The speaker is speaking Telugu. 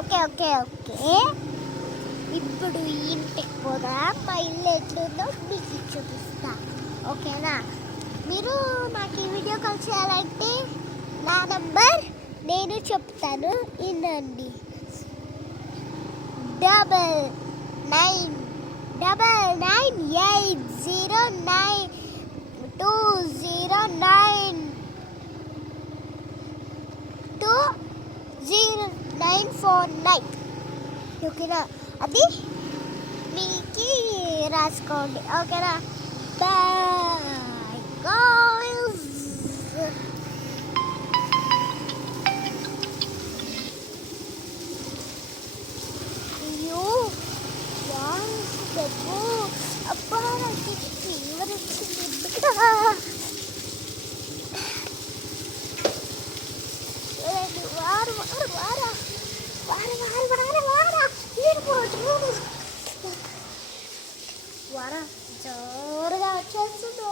ఓకే ఓకే ఓకే ఇప్పుడు ఇంటికి పోదాం. మా ఇల్లు ఎట్లుందో మీకు చూపిస్తా. ఓకేనా? మీరు నాకు ఈ వీడియో కాల్ చేయాలంటే నా నంబర్ నేను చెప్తాను, వినండి. 9980920949. ఓకేనా? అది మీకు రాసుకోండి. ఓకేనా? Bye guys. అయ్యో వాడు అబ్బా నాకు ఫీవర్ వచ్చింది. వారు వారు వారా వార వార వార వార వార జోరుగా వచ్చేస్తుంది.